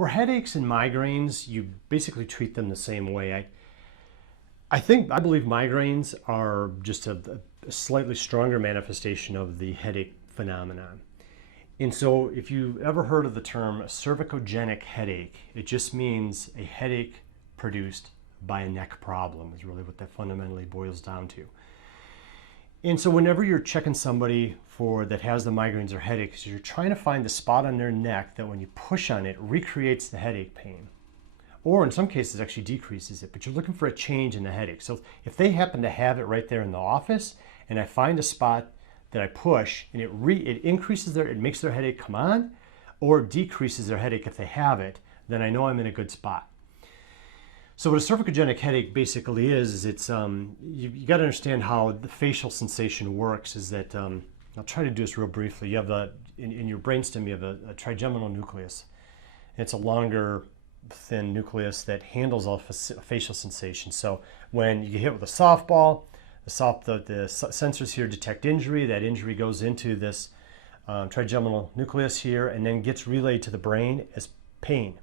For headaches and migraines, you basically treat them the same way. I believe migraines are just a slightly stronger manifestation of the headache phenomenon. And so if you've ever heard of the term cervicogenic headache, it just means a headache produced by a neck problem is really what that fundamentally boils down to. And so whenever you're checking somebody that has the migraines or headaches, you're trying to find the spot on their neck that when you push on it recreates the headache pain. Or in some cases actually decreases it, but you're looking for a change in the headache. So if they happen to have it right there in the office and I find a spot that I push and it increases it makes their headache come on, or decreases their headache if they have it, then I know I'm in a good spot. So what a cervicogenic headache basically is it's, you got to understand how the facial sensation works is that, I'll try to do this real briefly. You have in your brainstem, you have a trigeminal nucleus. It's a longer, thin nucleus that handles all facial sensations. So when you get hit with a softball, the sensors here detect injury. That injury goes into this trigeminal nucleus here and then gets relayed to the brain as pain.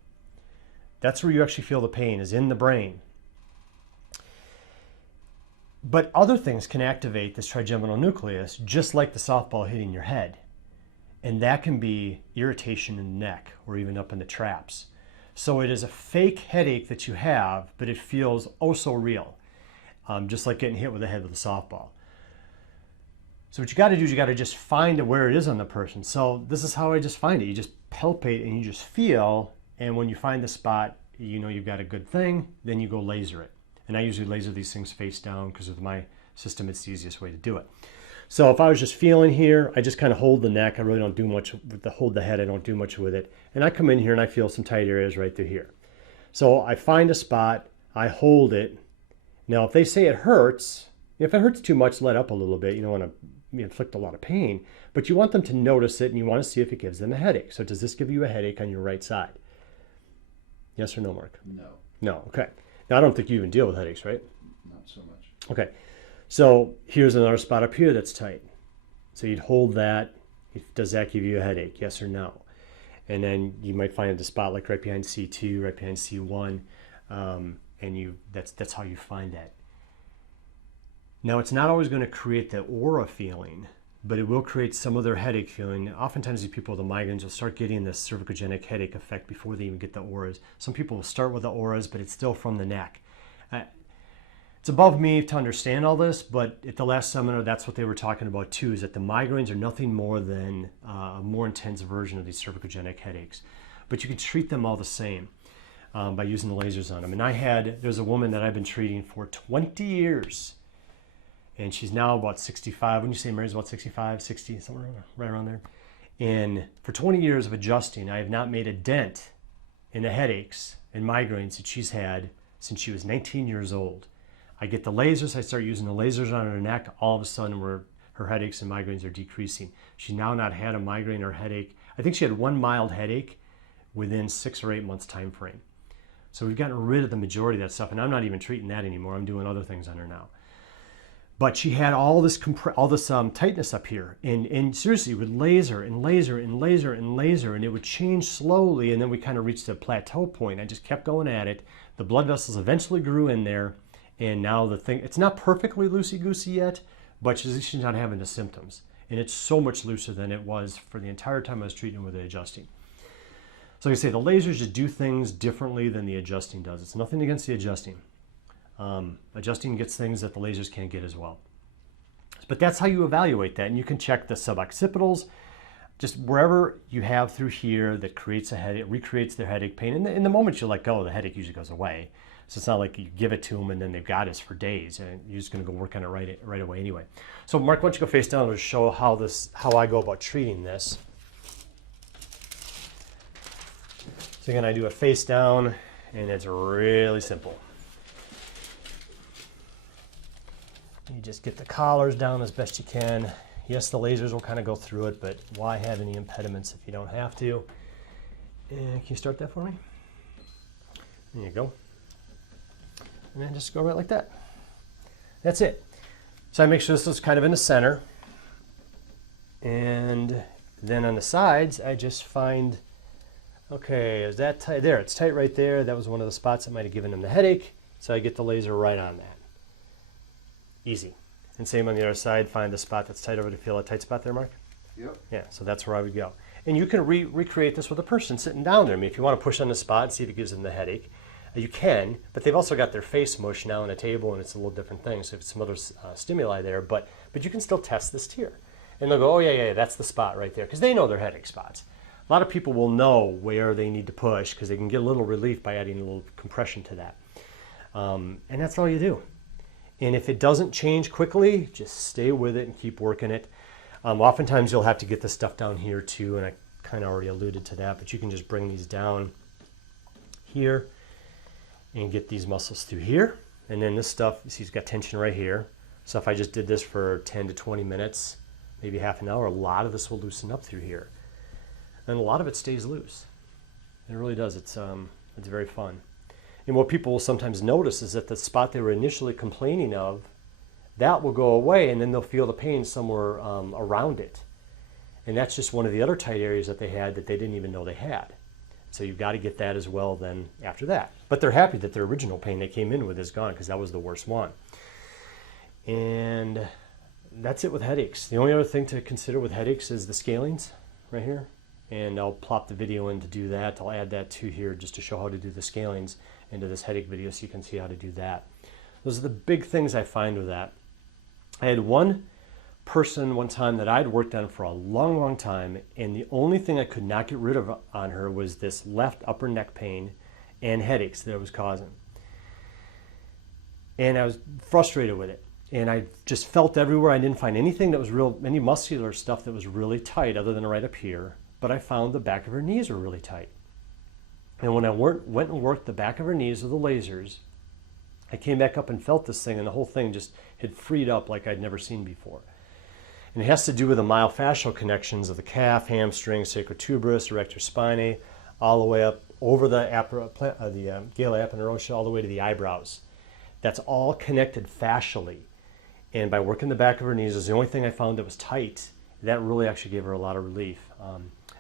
That's where you actually feel the pain, is in the brain. But other things can activate this trigeminal nucleus, just like the softball hitting your head. And that can be irritation in the neck or even up in the traps. So it is a fake headache that you have, but it feels oh so real, just like getting hit with the head with a softball. So what you got to do is you got to just find where it is on the person. So this is how I just find it. You just palpate and you just feel, and when you find the spot, you know you've got a good thing, then you go laser it. And I usually laser these things face down because with my system, it's the easiest way to do it. So if I was just feeling here, I just kind of hold the neck. I really don't do much with hold the head. I don't do much with it. And I come in here and I feel some tight areas right through here. So I find a spot, I hold it. Now, if they say it hurts, if it hurts too much, let up a little bit. You don't want to inflict a lot of pain, but you want them to notice it and you want to see if it gives them a headache. So does this give you a headache on your right side? Yes or no, Mark? No. No, okay. Now, I don't think you even deal with headaches, right? Not so much. Okay. So here's another spot up here that's tight. So you'd hold that. Does that give you a headache? Yes or no? And then you might find the spot like right behind C2, right behind C1, and that's how you find that. Now, it's not always going to create the aura feeling, but it will create some of their headache feeling. Oftentimes, these people with the migraines will start getting this cervicogenic headache effect before they even get the auras. Some people will start with the auras, but it's still from the neck. It's above me to understand all this, but at the last seminar, that's what they were talking about too, is that the migraines are nothing more than a more intense version of these cervicogenic headaches. But you can treat them all the same by using the lasers on them. And there's a woman that I've been treating for 20 years. And she's now about 65. When you say Mary's about 65, 60, somewhere right around there. And for 20 years of adjusting, I have not made a dent in the headaches and migraines that she's had since she was 19 years old. I get the lasers, I start using the lasers on her neck, all of a sudden her headaches and migraines are decreasing. She's now not had a migraine or headache. I think she had one mild headache within 6 or 8 months time frame. So we've gotten rid of the majority of that stuff, and I'm not even treating that anymore. I'm doing other things on her now. But she had all this tightness up here, and seriously, with laser and laser and laser and laser, and it would change slowly, and then we kind of reached a plateau point. I just kept going at it. The blood vessels eventually grew in there, and now it's not perfectly loosey-goosey yet, but she's not having the symptoms. And it's so much looser than it was for the entire time I was treating with the adjusting. So like I say, the lasers just do things differently than the adjusting does. It's nothing against the adjusting. Adjusting gets things that the lasers can't get as well. But that's how you evaluate that. And you can check the suboccipitals, just wherever you have through here that creates a headache, recreates their headache pain. And in the moment you let go, the headache usually goes away. So it's not like you give it to them and then they've got it for days and you're just going to go work on it right away anyway. So Mark, why don't you go face down and show how I go about treating this. So again, I do a face down and it's really simple. You just get the collars down as best you can. Yes, the lasers will kind of go through it, but why have any impediments if you don't have to? And can you start that for me? There you go. And then just go right like that. That's it. So I make sure this is kind of in the center. And then on the sides, I just find Okay, is that tight? There, it's tight right there. That was one of the spots that might have given him the headache. So I get the laser right on that. Easy. And same on the other side, find the spot that's tight over to feel a tight spot there, Mark? Yep. Yeah, so that's where I would go. And you can recreate this with a person sitting down there. I mean, if you want to push on the spot and see if it gives them the headache, you can, but they've also got their face mush now on a table, and it's a little different thing, so it's some other stimuli there, but you can still test this here. And they'll go, oh yeah, that's the spot right there, because they know their headache spots. A lot of people will know where they need to push because they can get a little relief by adding a little compression to that. And that's all you do. And if it doesn't change quickly, just stay with it and keep working it. Oftentimes you'll have to get the stuff down here too, and I kind of already alluded to that, but you can just bring these down here and get these muscles through here. And then this stuff, you see he's got tension right here. So if I just did this for 10 to 20 minutes, maybe half an hour, a lot of this will loosen up through here. And a lot of it stays loose. It really does. It's very fun. And what people will sometimes notice is that the spot they were initially complaining of, that will go away, and then they'll feel the pain somewhere around it. And that's just one of the other tight areas that they had that they didn't even know they had. So you've got to get that as well then after that. But they're happy that their original pain they came in with is gone because that was the worst one. And that's it with headaches. The only other thing to consider with headaches is the scalings right here. And I'll plop the video in to do that. I'll add that to here just to show how to do the scalings into this headache video so you can see how to do that. Those are the big things I find with that. I had one person one time that I'd worked on for a long time, and the only thing I could not get rid of on her was this left upper neck pain and headaches that it was causing. And I was frustrated with it. And I just felt everywhere. I didn't find anything that was any muscular stuff that was really tight other than right up here. But I found the back of her knees were really tight. And when I went and worked the back of her knees with the lasers, I came back up and felt this thing, and the whole thing just had freed up like I'd never seen before. And it has to do with the myofascial connections of the calf, hamstring, sacrotuberous, erector spinae, all the way up over the gala aponeurosa, all the way to the eyebrows. That's all connected fascially. And by working the back of her knees, is the only thing I found that was tight. That really actually gave her a lot of relief.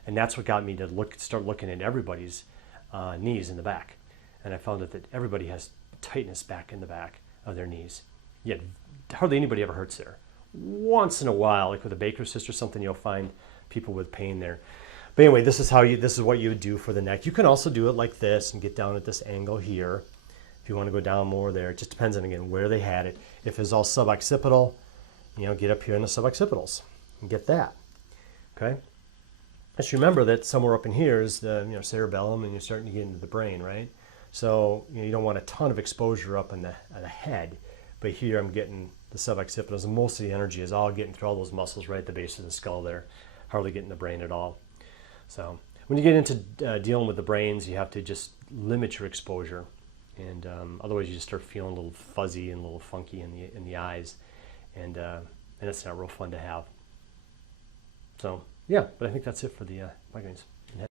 And that's what got me to start looking at everybody's knees in the back. And I found that everybody has tightness back in the back of their knees. Yet hardly anybody ever hurts there. Once in a while, like with a Baker cyst or something, you'll find people with pain there. But anyway, this is what you would do for the neck. You can also do it like this and get down at this angle here. If you want to go down more there, it just depends on, again, where they had it. If it's all suboccipital, get up here in the suboccipitals and get that. Okay? Just remember that somewhere up in here is the cerebellum, and you're starting to get into the brain, right? So you don't want a ton of exposure up in the head, but here I'm getting the suboccipitals, and most of the energy is all getting through all those muscles right at the base of the skull there, hardly getting the brain at all. So when you get into dealing with the brains, you have to just limit your exposure, and otherwise you just start feeling a little fuzzy and a little funky in the eyes, and that's not real fun to have. So yeah, but I think that's it for the migraines and headaches.